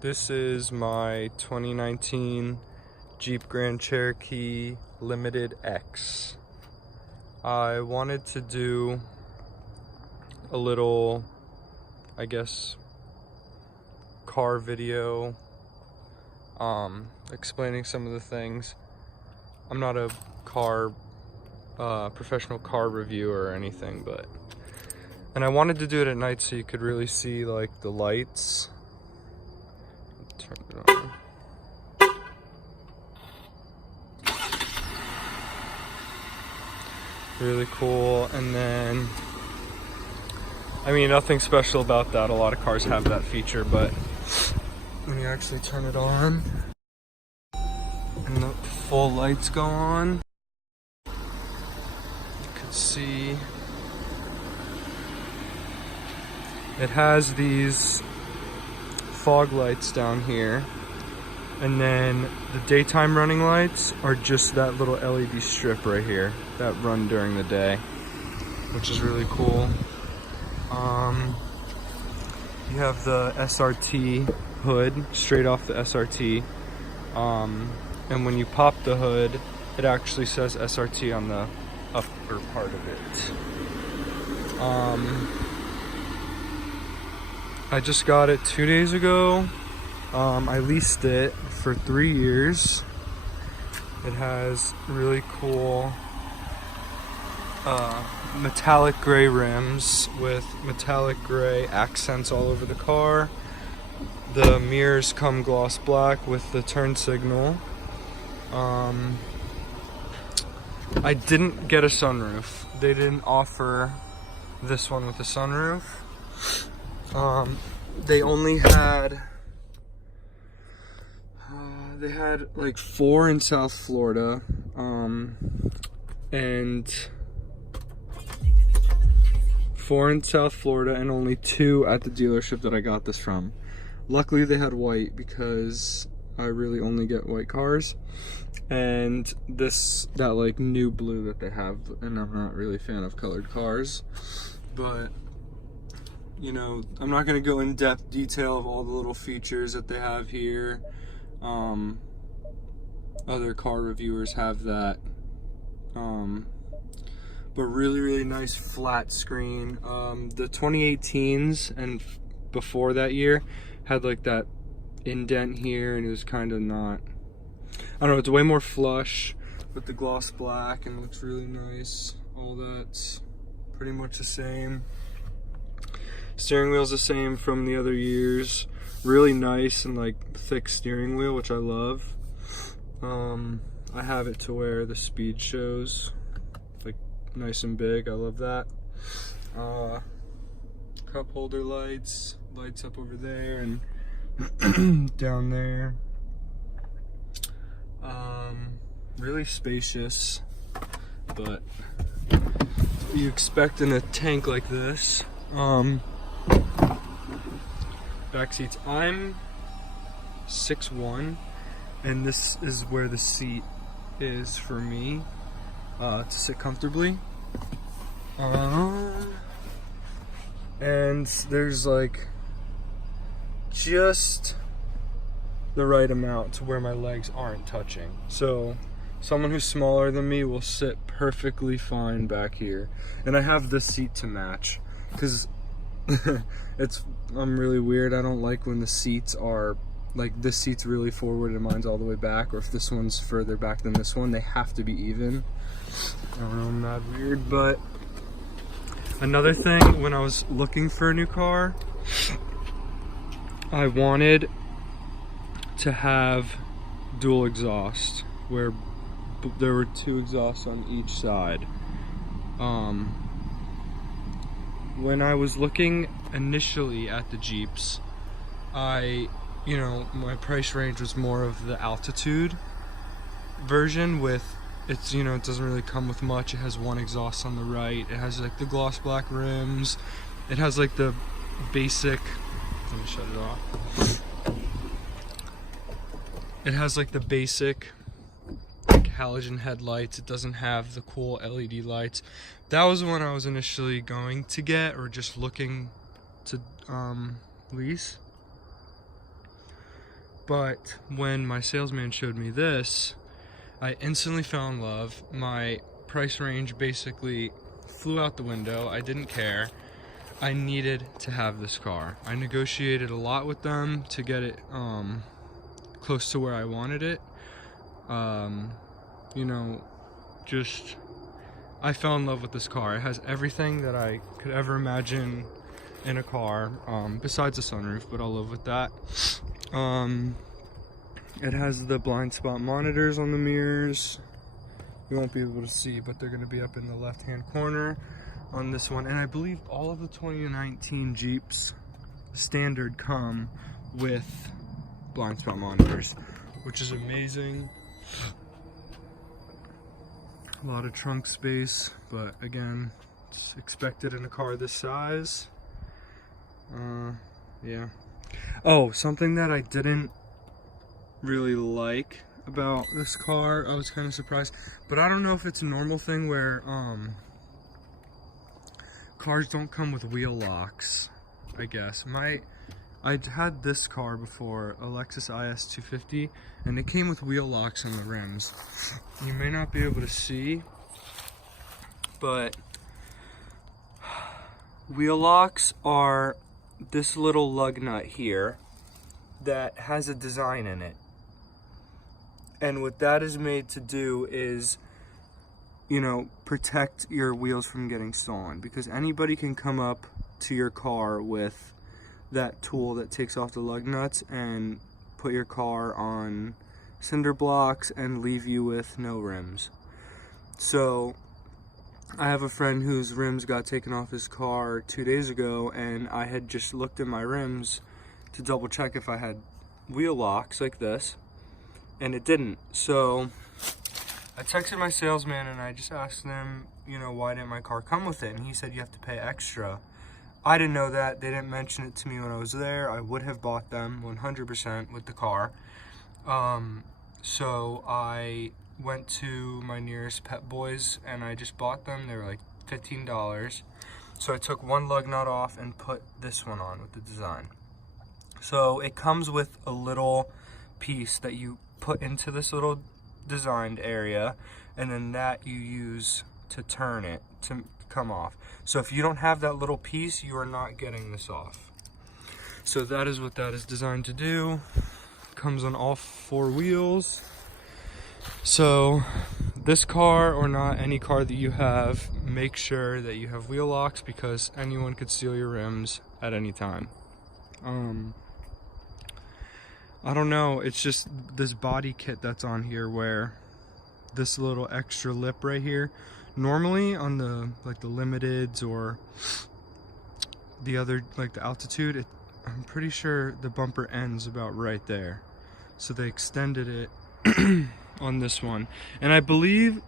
This is my 2019 Jeep Grand Cherokee Limited X. I wanted to do a little, I guess, car video explaining some of the things. I'm not a professional car reviewer or anything, and I wanted to do it at night so you could really see like the lights. Turn it on. Really cool. And then, I mean, nothing special about that. A lot of cars have that feature, but when you actually turn it on and the full lights go on, you can see it has these fog lights down here, and then the daytime running lights are just that little LED strip right here that run during the day, which is really cool. You have the SRT hood straight off the SRT, and when you pop the hood, it actually says SRT on the upper part of it. I just got it 2 days ago. I leased it for 3 years. It has really cool metallic gray rims with metallic gray accents all over the car. The mirrors come gloss black with the turn signal. I didn't get a sunroof. They didn't offer this one with a sunroof. They only had they had like 4 in South Florida, and 4 in South Florida, and only 2 at the dealership that I got this from. Luckily they had white, because I really only get white cars, and that like new blue that they have, and I'm not really a fan of colored cars, but you know, I'm not going to go in depth detail of all the little features that they have here. Other car reviewers have that, but really nice flat screen. The 2018s and before that year had like that indent here, and it was kind of not, I don't know, it's way more flush with the gloss black and looks really nice. All that's pretty much the same. Steering wheel's the same from the other years. Really nice and like thick steering wheel, which I love. I have it to where the speed shows like nice and big. I love that. Cup holder lights up over there and down there. Really spacious, but what you expect in a tank like this. Back seats. I'm 6'1", and this is where the seat is for me to sit comfortably. And there's like just the right amount to where my legs aren't touching. So someone who's smaller than me will sit perfectly fine back here. And I have this seat to match, because I'm really weird. I don't like when the seats are like, this seat's really forward and mine's all the way back, or if this one's further back than this one, they have to be even. I don't know, I'm not weird. But another thing, when I was looking for a new car, I wanted to have dual exhaust, where there were 2 exhausts on each side. When I was looking initially at the Jeeps, my price range was more of the altitude version with, it doesn't really come with much. It has 1 exhaust on the right. It has like the gloss black rims. It has like the basic, let me shut it off. It has like the basic halogen headlights. It doesn't have the cool LED lights. That was the one I was initially going to get, or just looking to lease. But when my salesman showed me this, I instantly fell in love. My price range basically flew out the window. I didn't care. I needed to have this car. I negotiated a lot with them to get it close to where I wanted it. You know, just I fell in love with this car. It has everything that I could ever imagine in a car, besides a sunroof, but I'll live with that. It has the blind spot monitors on the mirrors. You won't be able to see, but they're going to be up in the left hand corner on this one. And I believe all of the 2019 Jeeps standard come with blind spot monitors, which is amazing. A lot of trunk space, but again, it's expected in a car this size. Yeah. Oh, something that I didn't really like about this car, I was kind of surprised, but I don't know if it's a normal thing where cars don't come with wheel locks, I guess. I had this car before, a Lexus IS 250, and it came with wheel locks on the rims. You may not be able to see, but wheel locks are this little lug nut here that has a design in it. And what that is made to do is, you know, protect your wheels from getting stolen, because anybody can come up to your car with that tool that takes off the lug nuts and put your car on cinder blocks and leave you with no rims. So I have a friend whose rims got taken off his car 2 days ago, and I had just looked at my rims to double check if I had wheel locks like this, and it didn't. So I texted my salesman and I just asked him, you know, why didn't my car come with it? And he said you have to pay extra. I didn't know that. They didn't mention it to me when I was there. I would have bought them 100% with the car. So I went to my nearest Pep Boys and I just bought them. They were like $15. So I took one lug nut off and put this one on with the design. So it comes with a little piece that you put into this little designed area, and then that you use to turn it to come off. So if you don't have that little piece, you are not getting this off. So that is what that is designed to do. Comes on all four wheels. So this car, or not any car that you have, make sure that you have wheel locks, because anyone could steal your rims at any time. I don't know, it's just this body kit that's on here, where this little extra lip right here, normally on the like the limiteds or the other, like the altitude, I'm pretty sure the bumper ends about right there. So they extended it on this one, and I believe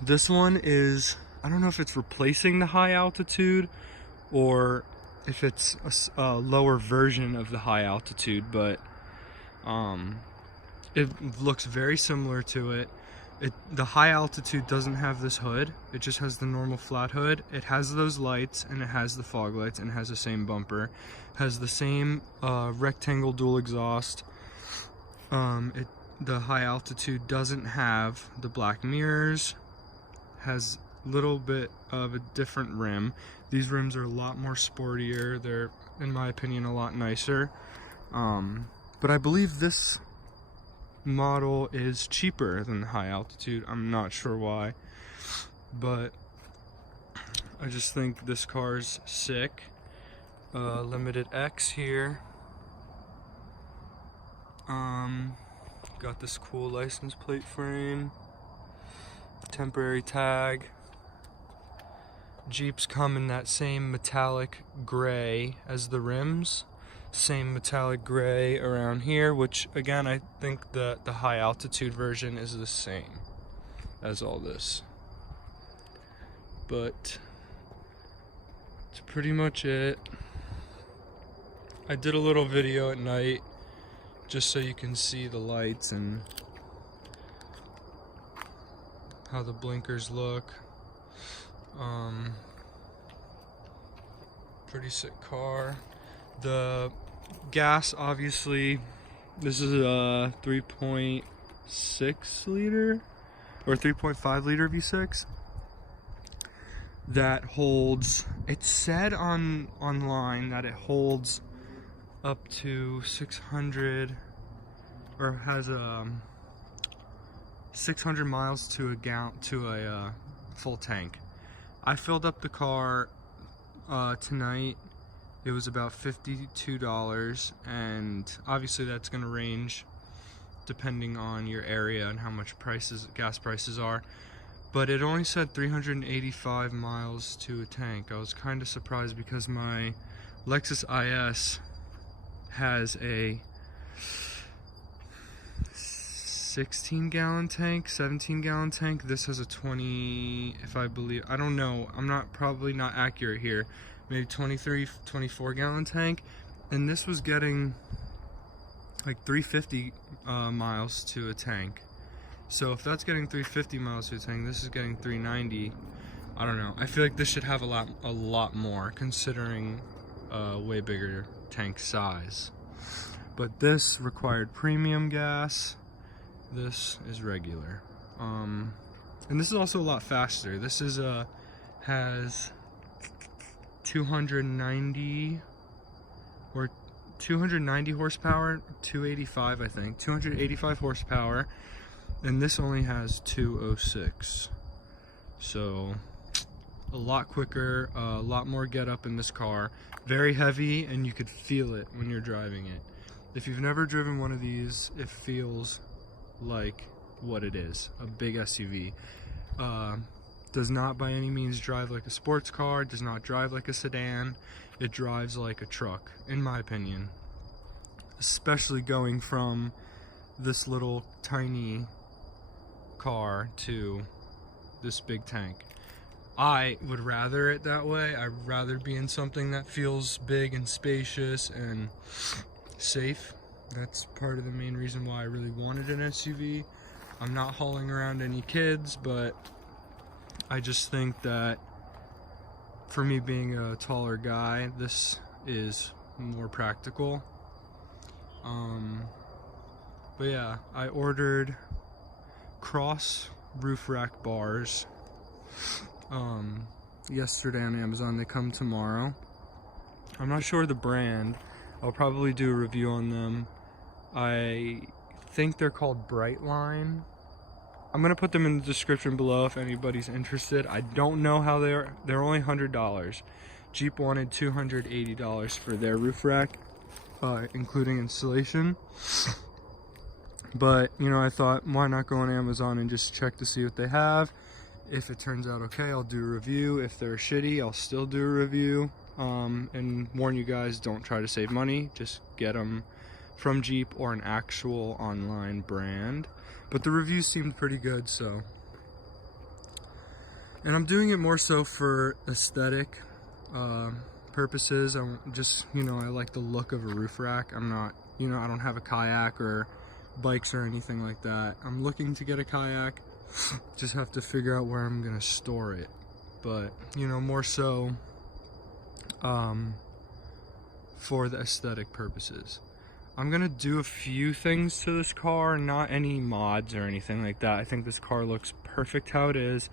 this one is, I don't know if it's replacing the high altitude or if it's a lower version of the high altitude, but it looks very similar to it. The high altitude doesn't have this hood, it just has the normal flat hood. It has those lights, and it has the fog lights, and it has the same bumper, has the same rectangle dual exhaust. The high altitude doesn't have the black mirrors, has a little bit of a different rim. These rims are a lot more sportier, they're, in my opinion, a lot nicer. But I believe this model is cheaper than the high altitude. I'm not sure why, but I just think this car's sick. Limited X here. Got this cool license plate frame, temporary tag. Jeeps come in that same metallic gray as the rims. Same metallic gray around here, which again, I think the high altitude version is the same as all this. But that's pretty much it. I did a little video at night just so you can see the lights and how the blinkers look. Pretty sick car. The gas, obviously, This is a 3.6 liter or 3.5 liter V6 that holds, it said online that it holds up to 600, or has 600 miles to a full tank. I filled up the car tonight. It was about $52, and obviously that's going to range depending on your area and how much gas prices are. But it only said 385 miles to a tank. I was kind of surprised because my Lexus IS has a 16-gallon tank, 17-gallon tank. This has a 20, if I believe, I don't know, probably not accurate here, maybe 23, 24-gallon tank, and this was getting like 350 miles to a tank. So if that's getting 350 miles to a tank, this is getting 390. I don't know. I feel like this should have a lot more, considering way bigger tank size. But this required premium gas. This is regular. And this is also a lot faster. This is has 290 horsepower, 285 I think, 285 horsepower, and this only has 206. So a lot quicker, a lot more get up in this car. Very heavy, and you could feel it when you're driving it. If you've never driven one of these, it feels like what it is, a big SUV. Does not by any means drive like a sports car, does not drive like a sedan. It drives like a truck, in my opinion, especially going from this little tiny car to this big tank. I would rather it that way. I'd rather be in something that feels big and spacious and safe. That's part of the main reason why I really wanted an SUV. I'm not hauling around any kids, but I just think that for me being a taller guy, this is more practical. But yeah, I ordered cross roof rack bars yesterday on Amazon. They come tomorrow. I'm not sure the brand. I'll probably do a review on them. I think they're called Brightline. I'm gonna put them in the description below if anybody's interested. I don't know how they're only $100. Jeep wanted $280 for their roof rack, including installation. But you know, I thought, why not go on Amazon and just check to see what they have. If it turns out okay, I'll do a review. If they're shitty, I'll still do a review. And warn you guys, don't try to save money. Just get them from Jeep or an actual online brand. But the reviews seemed pretty good, so. And I'm doing it more so for aesthetic purposes. I'm just, you know, I like the look of a roof rack. I'm not, you know, I don't have a kayak or bikes or anything like that. I'm looking to get a kayak. Just have to figure out where I'm gonna store it. But, you know, more so for the aesthetic purposes. I'm gonna do a few things to this car, not any mods or anything like that. I think this car looks perfect how it is.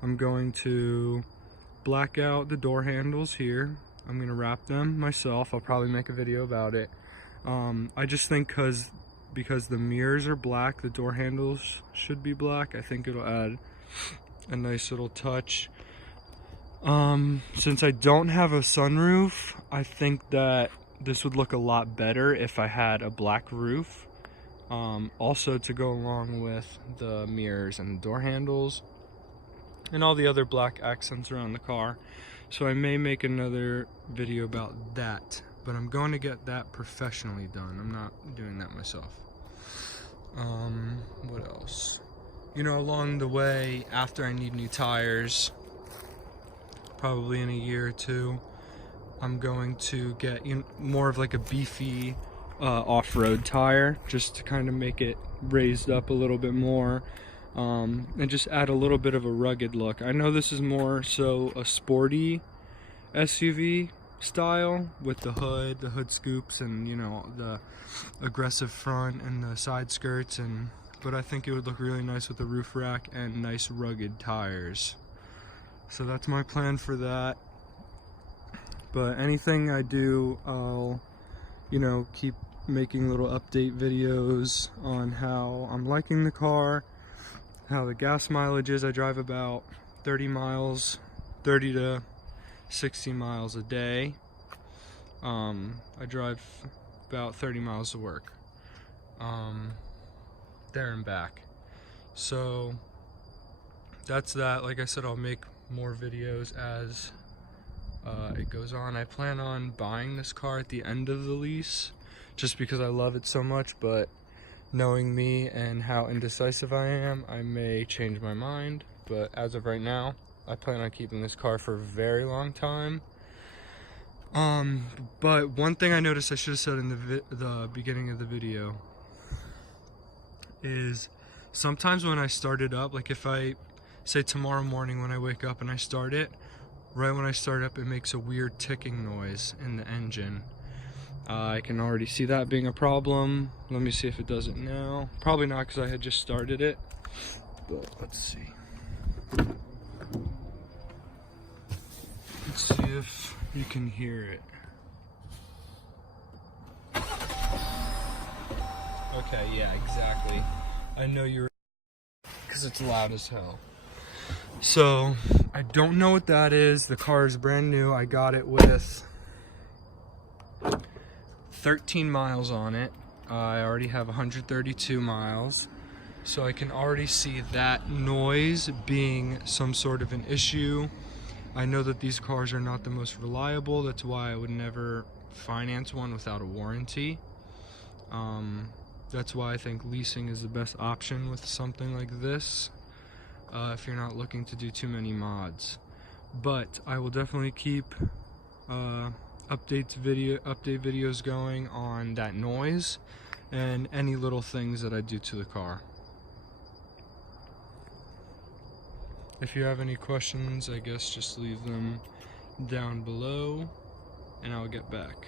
I'm going to black out the door handles here. I'm gonna wrap them myself. I'll probably make a video about it. I just think because the mirrors are black, the door handles should be black. I think it'll add a nice little touch. Since I don't have a sunroof, I think that this would look a lot better if I had a black roof. Also to go along with the mirrors and the door handles and all the other black accents around the car. So I may make another video about that, but I'm going to get that professionally done. I'm not doing that myself. What else? You know, along the way, after I need new tires, probably in a year or two, I'm going to get more of like a beefy off-road tire, just to kind of make it raised up a little bit more, and just add a little bit of a rugged look. I know this is more so a sporty SUV, style with the hood scoops, and you know, the aggressive front and the side skirts, but I think it would look really nice with the roof rack and nice rugged tires. So that's my plan for that. But anything I do, I'll, you know, keep making little update videos on how I'm liking the car, how the gas mileage is. I drive about 30 to 60 miles a day. I drive about 30 miles to work, there and back. So that's that. Like I said, I'll make more videos as it goes on. I plan on buying this car at the end of the lease just because I love it so much, but knowing me and how indecisive I am, I may change my mind. But as of right now, I plan on keeping this car for a very long time. But one thing I noticed I should have said in the beginning of the video is sometimes when I start it up, like if I say tomorrow morning when I wake up and I start it, right when I start up it makes a weird ticking noise in the engine. I can already see that being a problem. Let me see if it does it now. Probably not, because I had just started it, but let's see. Let's see if you can hear it. Okay, yeah, exactly. I know you're, because it's loud as hell. So, I don't know what that is. The car is brand new. I got it with 13 miles on it. I already have 132 miles. So I can already see that noise being some sort of an issue. I know that these cars are not the most reliable. That's why I would never finance one without a warranty. That's why I think leasing is the best option with something like this, if you're not looking to do too many mods. But I will definitely keep update videos going on that noise and any little things that I do to the car. If you have any questions, I guess just leave them down below and I'll get back.